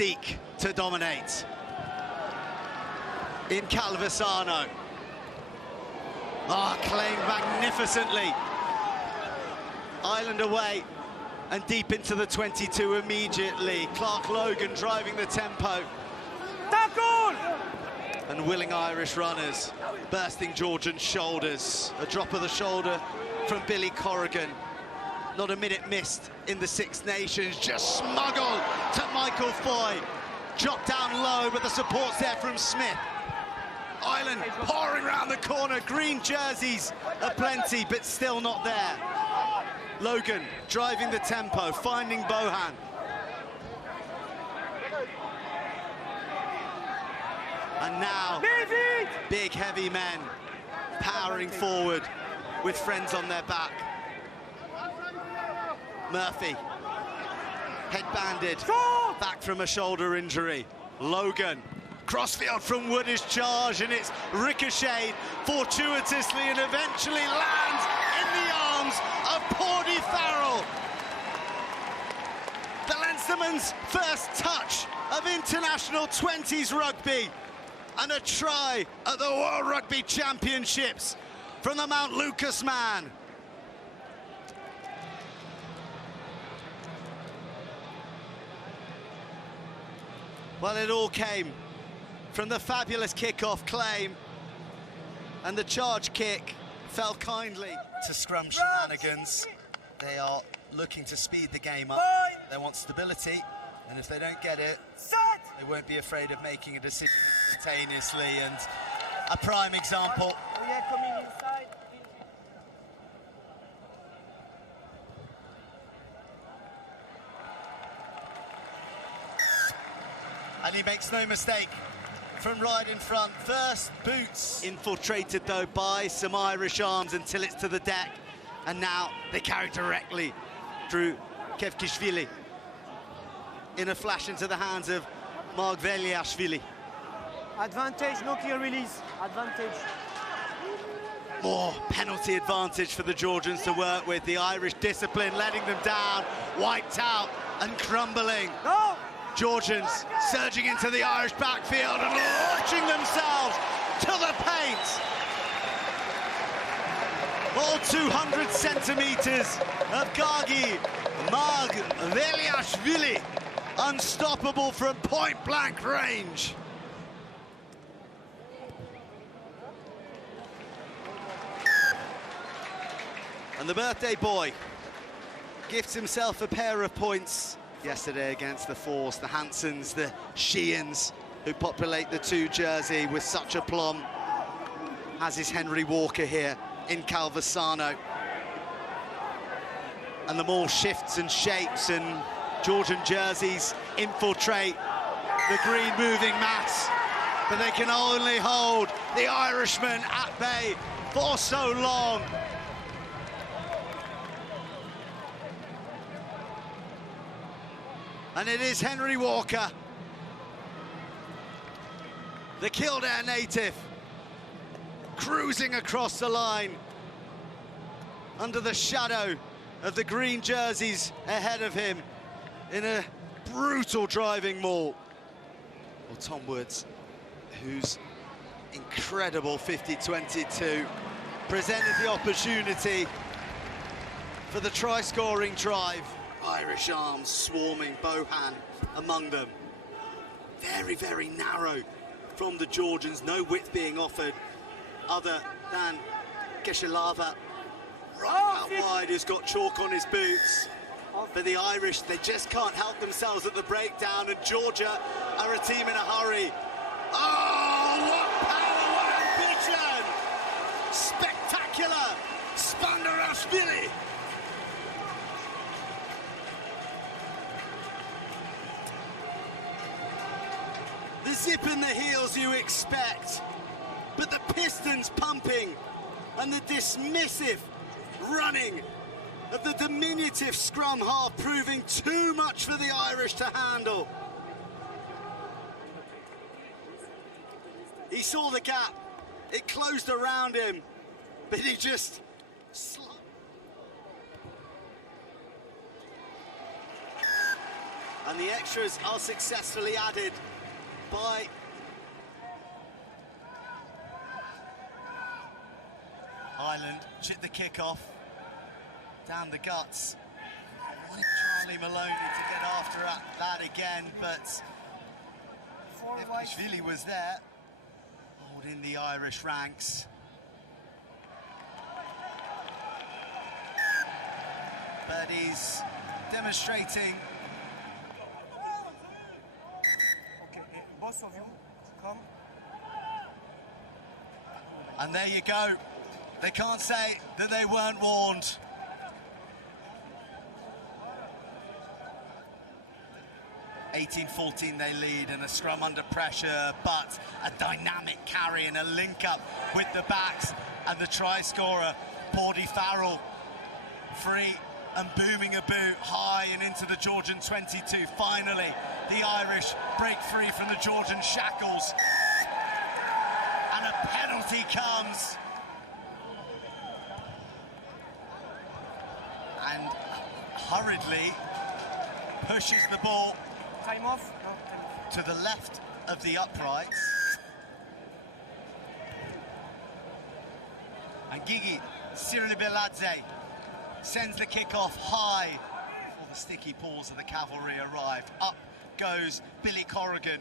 seek to dominate. In Calvisano. Claimed magnificently. Ireland away and deep into the 22 immediately. Clark Logan driving the tempo. Tackle! And willing Irish runners bursting Georgian shoulders. A drop of the shoulder from Billy Corrigan. Not a minute missed in the Six Nations. Just smuggled to Michael Foy. Dropped down low, but the support's there from Smith. Ireland pouring round the corner. Green jerseys aplenty, but still not there. Logan driving the tempo, finding Bohan. And now, big heavy men powering forward with friends on their back. Murphy, head-banded, back from a shoulder injury. Logan, crossfield from Wood's charge, and it's ricocheted fortuitously and eventually lands in the arms of Paudie Farrell. The Leinsterman's first touch of international 20s rugby, and a try at the World Rugby Championships from the Mount Lucas man. Well, it all came from the fabulous kick-off claim, and the charge kick fell kindly to scrum shenanigans. They are looking to speed the game up. They want stability, and if they don't get it, they won't be afraid of making a decision instantaneously. And a prime example. And he makes no mistake from right in front. First boots. Infiltrated though by some Irish arms until it's to the deck. And now they carry directly through Kevkishvili in a flash into the hands of Mark Veliashvili. Advantage, no clear release. Advantage. More penalty advantage for the Georgians to work with. The Irish discipline letting them down, wiped out and crumbling. No! Georgians surging into the Irish backfield and launching themselves to the paint. All 200 centimetres of Gagi Mark Veliashvili, unstoppable from point-blank range. And the birthday boy gifts himself a pair of points yesterday against the Force, the Hansons, the Sheehan's, who populate the 2 jersey with such aplomb, as is Henry Walker here in Calvisano. And the ball shifts and shapes, and Georgian jerseys infiltrate the green moving mass, but they can only hold the Irishmen at bay for so long. And it is Henry Walker, the Kildare native, cruising across the line under the shadow of the green jerseys ahead of him in a brutal driving maul. Well, Tom Woods, whose incredible 50-22 presented the opportunity for the try-scoring drive. Irish arms swarming, Bohan among them. Very, very narrow from the Georgians, no width being offered other than Geshelava right out wide, who's got chalk on his boots. But the Irish, they just can't help themselves at the breakdown, and Georgia are a team in a hurry. Oh, what power, what ambition! Spectacular! Spandarashvili! The zip in the heels you expect, but the pistons pumping and the dismissive running of the diminutive scrum half proving too much for the Irish to handle. He saw the gap, it closed around him, but he just And the extras are successfully added by Ireland. Chip the kick-off down the guts. Charlie Maloney to get after that again, but Ishvili was there, holding the Irish ranks. But he's demonstrating. Okay, both of you, come. And there you go. They can't say that they weren't warned. (18-14) they lead, and a scrum under pressure, but a dynamic carry and a link-up with the backs, and the try scorer, Paudie Farrell, free and booming a boot high and into the Georgian 22. Finally, the Irish break free from the Georgian shackles, and a penalty comes. And hurriedly pushes the ball Time off? No, time off. to the left of the uprights. And Gigi Siribeladze sends the kick-off high before the sticky paws of the cavalry arrive. Up goes Billy Corrigan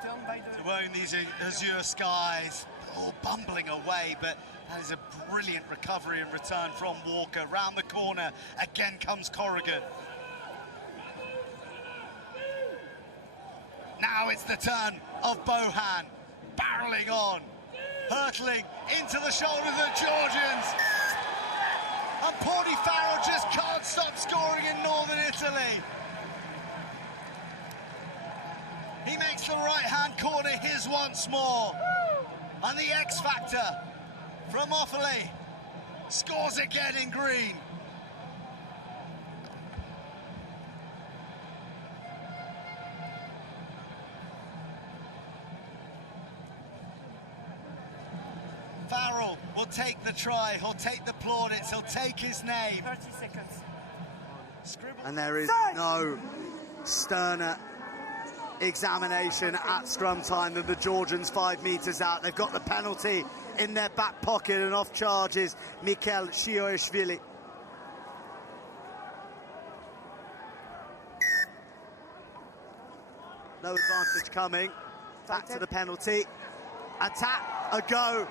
Still by the... to own these azure skies. All bumbling away, but that is a brilliant recovery and return from Walker. Round the corner, again comes Corrigan. Now it's the turn of Bohan, barreling on, hurtling into the shoulders of the Georgians. And Paudie Farrell just can't stop scoring in Northern Italy. He makes the right-hand corner his once more. And the X-Factor from Offaly scores again in green. Farrell will take the try, he'll take the plaudits, he'll take his name. 30 seconds. And there is no sterner examination at scrum time than the Georgians 5 metres out. They've got the penalty in their back pocket, and off charges Mikel Shioishvili. No advantage coming. Back to the penalty. Attack, a go.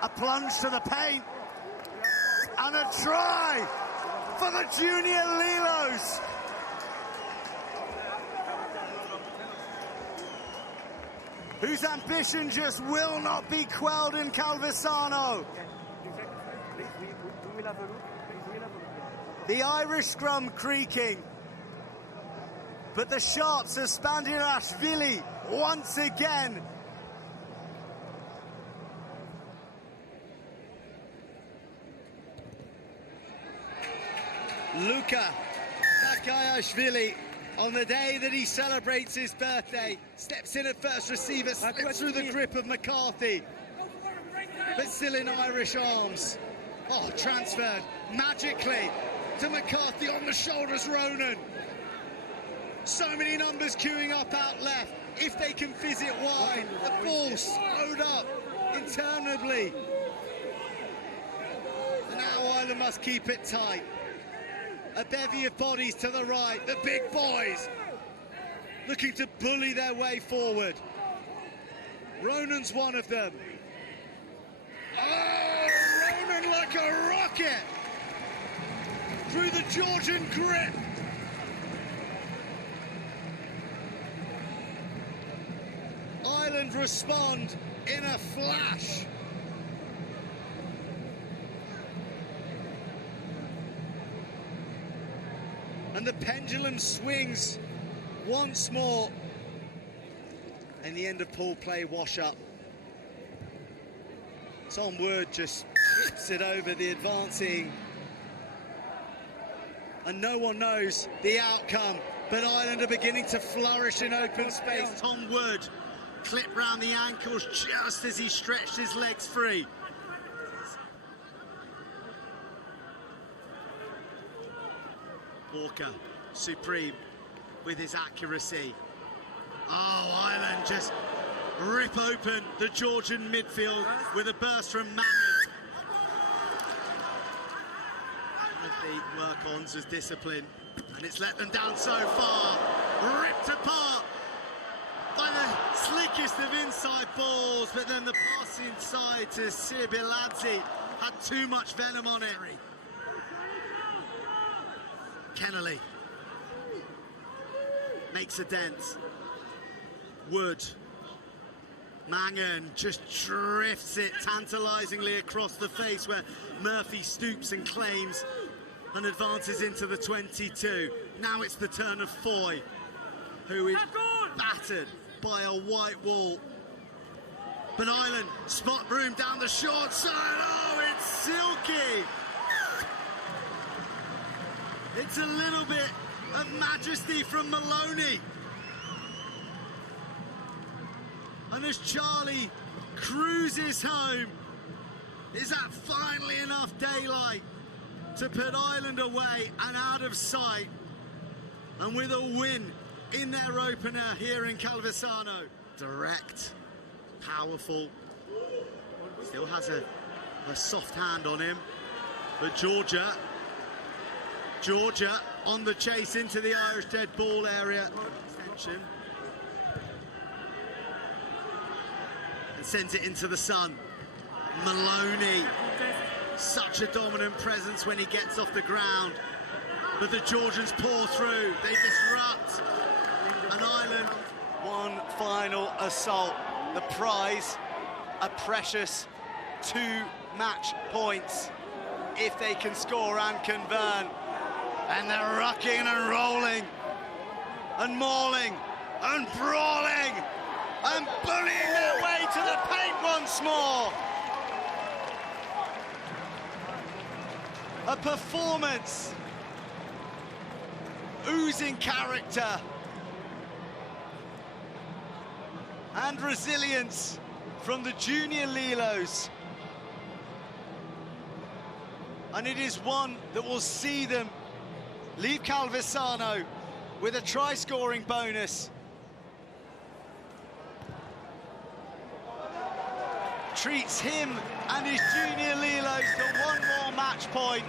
A plunge to the paint. And a try for the Junior Lilos. Whose ambition just will not be quelled in Calvisano. The Irish scrum creaking. But the sharps of Spandirashvili once again. Luka Takayashvili, on the day that he celebrates his birthday, steps in at first receiver, slips through the grip of McCarthy, but still in Irish arms. Oh, transferred magically to McCarthy, on the shoulders Ronan. So many numbers queuing up out left. If they can fizz it wide, the ball slowed up interminably. And now Ireland must keep it tight. A bevy of bodies to the right, the big boys looking to bully their way forward. Ronan's one of them. Oh, Ronan like a rocket through the Georgian grip. Ireland respond in a flash. And the pendulum swings once more. And the end of pool play wash up. Tom Wood just hits it over the advancing. And no one knows the outcome, but Ireland are beginning to flourish in open space. Tom Wood clipped round the ankles just as he stretched his legs free. Walker, supreme, with his accuracy. Oh, Ireland just rip open the Georgian midfield with a burst from Mangan. The work-ons as discipline, and it's let them down so far. Ripped apart by the slickest of inside balls, but then the pass inside to Sirbiladze had too much venom on it. Kennelly makes a dent. Wood. Mangan just drifts it tantalisingly across the face, where Murphy stoops and claims and advances into the 22. Now it's the turn of Foy, who is battered by a white wall. But Ireland spot room down the short side. Oh, it's silky. It's a little bit of majesty from Maloney. And as Charlie cruises home, is that finally enough daylight to put Ireland away and out of sight? And with a win in their opener here in Calvisano. Direct, powerful, still has a soft hand on him. But Georgia on the chase into the Irish dead ball area. Extension. And sends it into the sun. Maloney, such a dominant presence when he gets off the ground. But the Georgians pour through, they disrupt. And Ireland, one final assault. The prize, a precious 2 match points if they can score and convert. And they're rocking and rolling and mauling and brawling and bullying their way to the paint once more. A performance oozing character and resilience from the junior Lilos. And it is one that will see them leave Calvisano with a try-scoring bonus. Treats him and his junior Lilos to one more match point.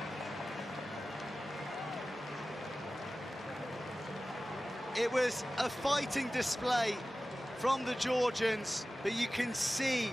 It was a fighting display from the Georgians, but you can see